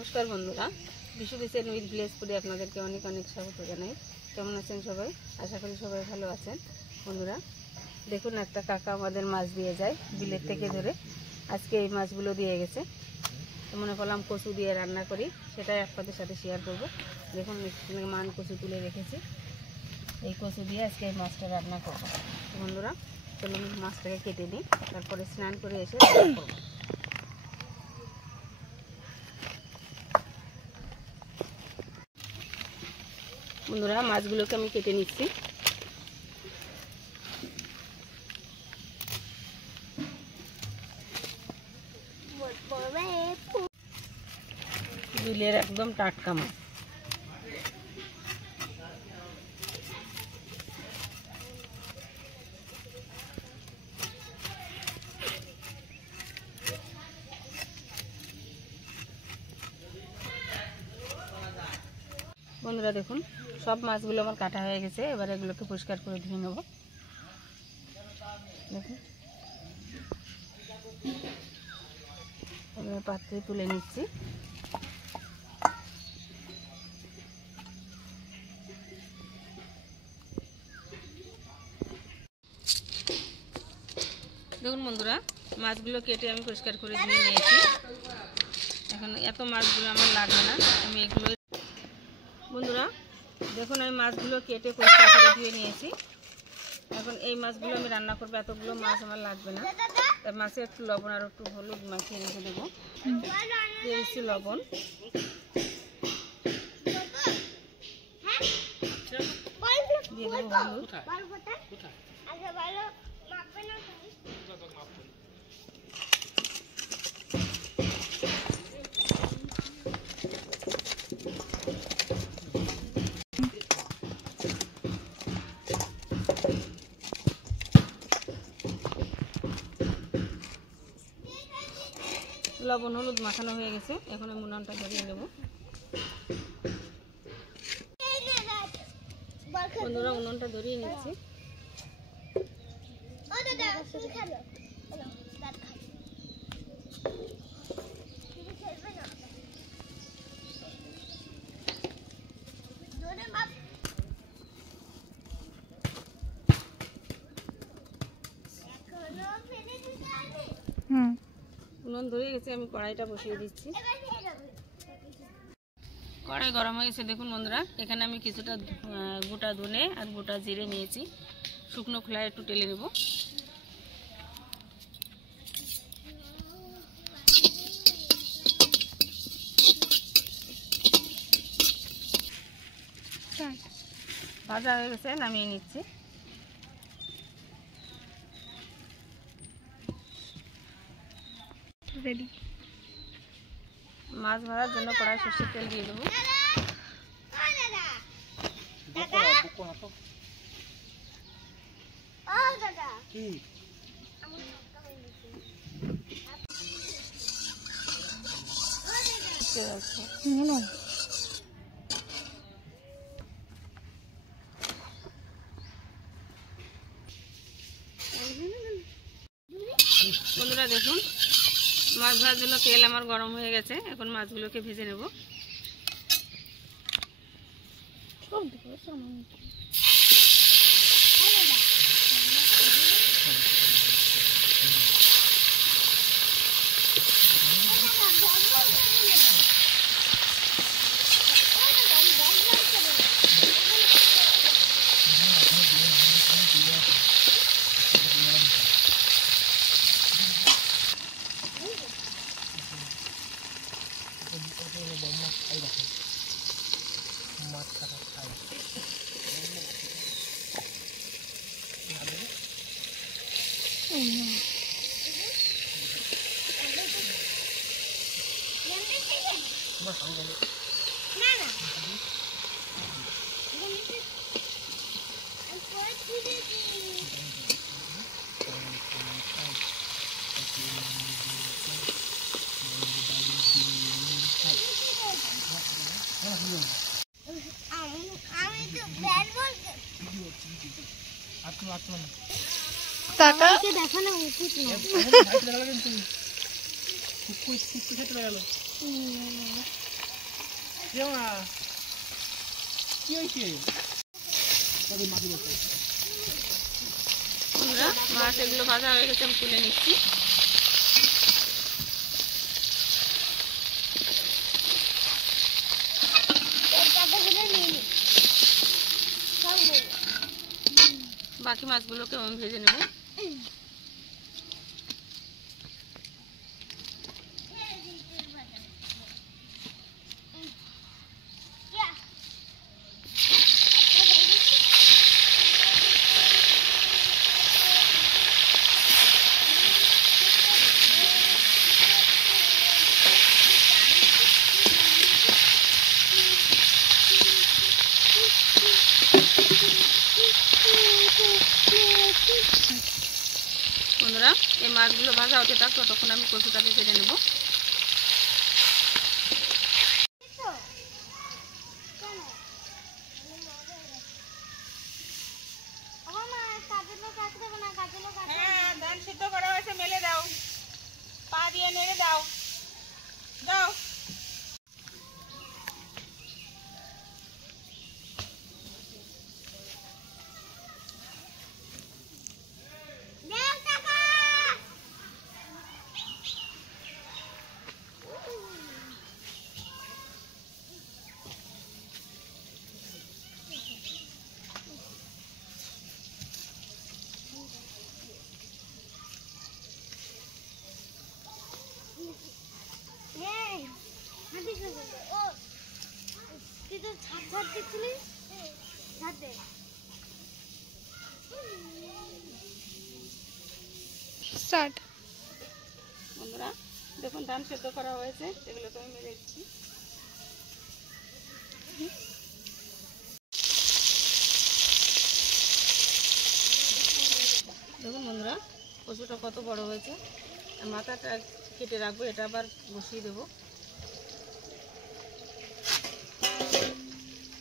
নমস্কার বন্ধুরা, Bishu kitchen with village ফুডে আপনাদেরকে অনেক অনেক স্বাগত জানাই। কেমন আছেন সবাই? আশা করি সবাই ভালো আছেন। বন্ধুরা দেখুন, একটা কাকা আমাদের মাছ দিয়ে যায় বিলের থেকে ধরে। আজকে এই মাছগুলো দিয়ে গেছে, মনে করলাম কচু দিয়ে রান্না করি, সেটাই আপনাদের সাথে শেয়ার করব। দেখুন এখানে মান কচু তুলে রেখেছি, এই কচু দিয়ে আজকে এই মাছটা রান্না করব। বন্ধুরা চলুন মাছটাকে কেটে নিই, তারপরে স্নান করে এসে রান্না করব। বন্ধুরা মাছগুলোকে আমি কেটে নিচ্ছি। বিলের একদম টাটকা মাছ। বন্ধুরা দেখুন, সব মাছগুলো আমার কাটা হয়ে গেছে। এবার এগুলোকে পরিষ্কার করে ধুয়ে নেব। দেখুন আমি পাত্রে তুলে নিচ্ছি। দেখুন বন্ধুরা, মাছগুলো কেটে আমি পরিষ্কার করে ধুয়ে নিয়েছি। এখন এত মাছগুলো আমার লাগবে না, আমি এগুলো বন্ধুরা দেখুন আমি মাছগুলো কেটে পরিষ্কার করে ধুয়ে নিয়েছি। এখন এই মাছগুলো আমি রান্না করবো, এতগুলো মাছ আমার লাগবে না। তার মাছে একটু লবণ আর একটু হলুদ মাখিয়ে রেখে দেবো। দিয়ে দিচ্ছি লবণ, দিয়ে দেবো হলুদ, লবণ হলুদ মাখানো হয়ে গেছে। এখন আমি উনানটা ধরিয়ে নেব। বন্ধুরা উনানটা ধরিয়ে নিচ্ছি। উনুন ধরে গেছে, আমি কড়াইটা বসিয়ে দিচ্ছি। কড়াই গরম হয়ে গেছে। দেখুন বন্ধুরা, এখানে আমি কিছুটা গোটা ধনে আর গোটা জিরে নিয়েছি। শুকনো খোলায় একটু টেলে নেব। ভাজা হয়ে গেছে, নামিয়ে নিচ্ছি। রেডি। মাছ ভাজার জন্য কড়াই সরষের তেল দিয়ে দেবো। বন্ধুরা দেখুন, মাছ ভাজার জন্য তেল আমার গরম হয়ে গেছে। এখন মাছগুলোকে ভেজে নেব। কাকাকে দেখানো উচিত না। বন্ধুরা মাছ এগুলো ভাজা হয়ে গেছে, আমি তুলে নিচ্ছি। বাকি মাছগুলোকে আমি ভেজে নেব। বন্ধুরা এই মাছগুলো ভাজা হতে থাক, ততক্ষণ আমি কচুটাকে কেটে নেব। ধান সিদ্ধ করা হয়েছে, মেলে দাও, পা দিয়ে নেড়ে দাও, দাও। বন্ধুরা দেখুন ধান সেদ্ধ করা হয়েছে, এগুলোকে আমি মেরে দিচ্ছি। দেখুন বন্ধুরা কচুটা কত বড় হয়েছে। মাথাটা কেটে রাখবো, এটা আবার বসিয়ে দেব।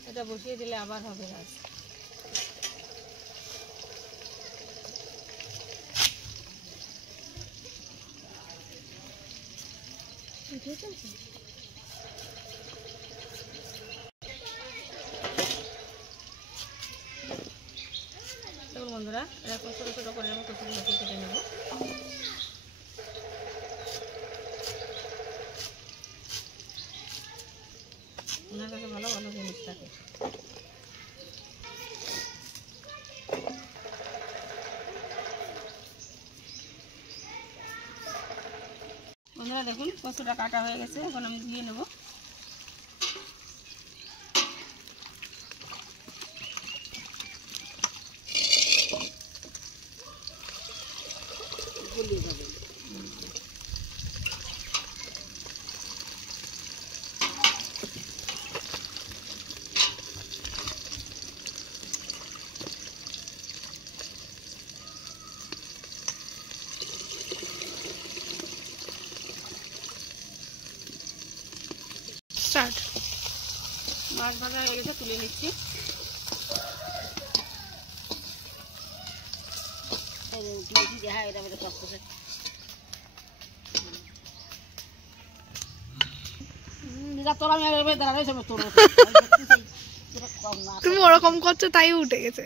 এটা বসিয়ে দিলে আবার হবে গাছ। দেখুন বন্ধুরা এরকম ছোটো ছোটো করে আমি কচুগুলোকে কেটে নেব। ওনার কাছে ভালো ভালো জিনিস থাকে। বন্ধুরা দেখুন কচুটা কাটা হয়ে গেছে, এখন আমি ধুয়ে নেব। মাছ ভাজা হয়ে গেছে, তুলে নিচ্ছি। তুমি ওরকম করছো তাই উঠে গেছে।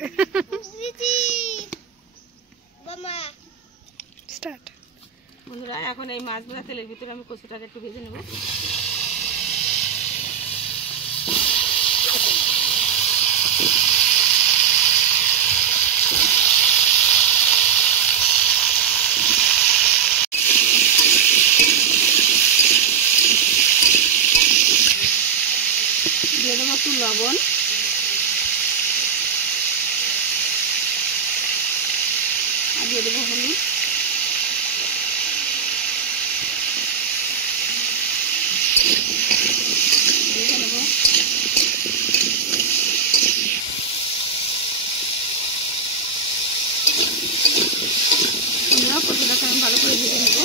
বন্ধুরা এখন এই মাছ ভাজা তেলের ভিতরে আমি কচুটাকে একটু ভেজে নেব। দিয়ে দেবো একটু লবণ, আর দিয়ে দেবো হলুদ, দিয়ে নেবো কচুটাকে আমি ভালো করে ভেজে নেব।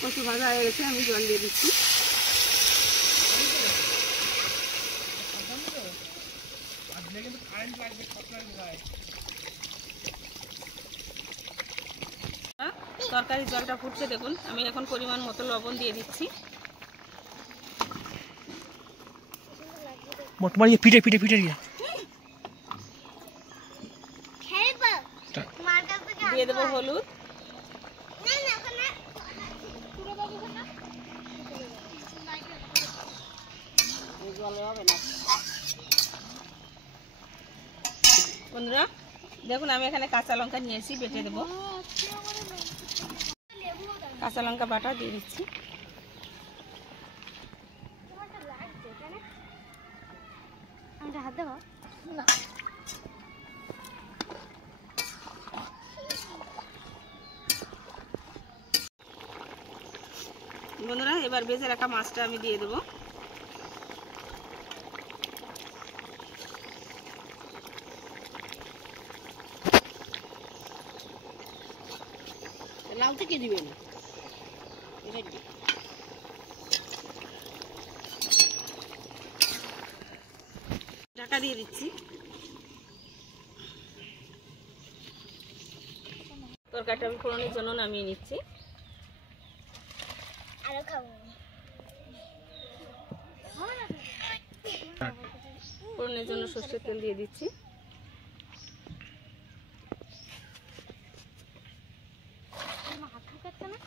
কচু ভাজা হয়ে গেছে, আমি জল দিয়ে দিচ্ছি। তরকারির জলটা ফুটছে, দেখুন আমি এখন পরিমাণ মতো লবণ দিয়ে দিচ্ছি। তোমার ইয়ে পিঠে পিঠে পিঠে দিয়ে খেলবো মার কাছ থেকে দিয়ে দেবো হলুদ, না না ওখানে বন্ধুরা দেখুন আমি এখানে কাঁচা লঙ্কা নিয়েছি, বেটে দেবো। কাঁচা লঙ্কা বাটা দিয়ে দিচ্ছি। আমি হাত দেবো না বন্ধুরা এবার ভেজে রাখা মাছটা আমি দিয়ে দেবো। লাউ থেকে দিবেন, ঢাকা দিয়ে দিচ্ছি। তরকারিটা আমি ফোড়নের জন্য নামিয়ে নিচ্ছি। আরো খাবো ফোড়নের জন্য সরষের তেল দিয়ে দিচ্ছি। হাত ঠুকাচ্ছে না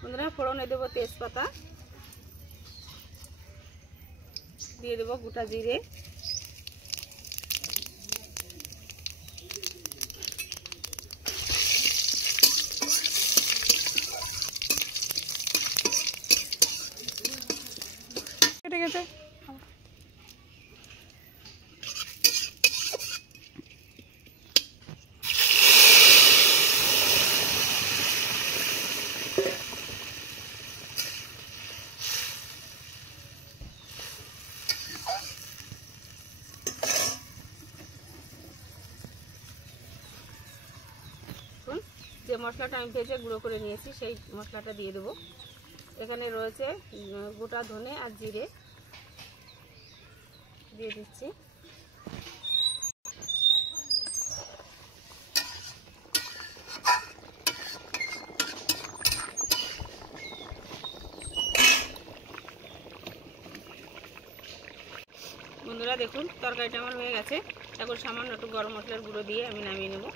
বন্ধুরা ফোড়নে দেবো তেজপাতা, দিয়ে দেবো গোটা জিরে, কেটে গেছে। যে মশলাটা আমি ভেজে গুঁড়ো করে নিয়েছি সেই মশলাটা দিয়ে দেবো। এখানে রয়েছে গোটা ধনে আর জিরে দিয়ে দিচ্ছি। বন্ধুরা দেখুন তরকারিটা আমার হয়ে গেছে। এখন সামান্য একটু গরম মশলার গুঁড়ো দিয়ে আমি নামিয়ে নেব।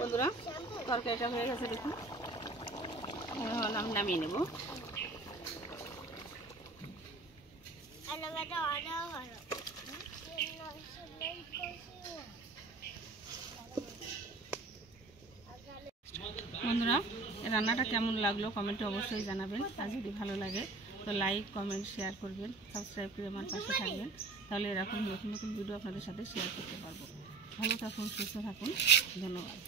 বন্ধুরা তরকারিটা হয়ে গেছে দেখুন, এখন আমি নামিয়ে নেব। বন্ধুরা রান্নাটা কেমন লাগলো কমেন্টে অবশ্যই জানাবেন। আর যদি ভালো লাগে তো লাইক কমেন্ট শেয়ার করবেন, সাবস্ক্রাইব করে আমার পাশে থাকবেন। তাহলে এরকম নতুন নতুন ভিডিও আপনাদের সাথে শেয়ার করতে পারবো। ভালো থাকুন, সুস্থ থাকুন, ধন্যবাদ।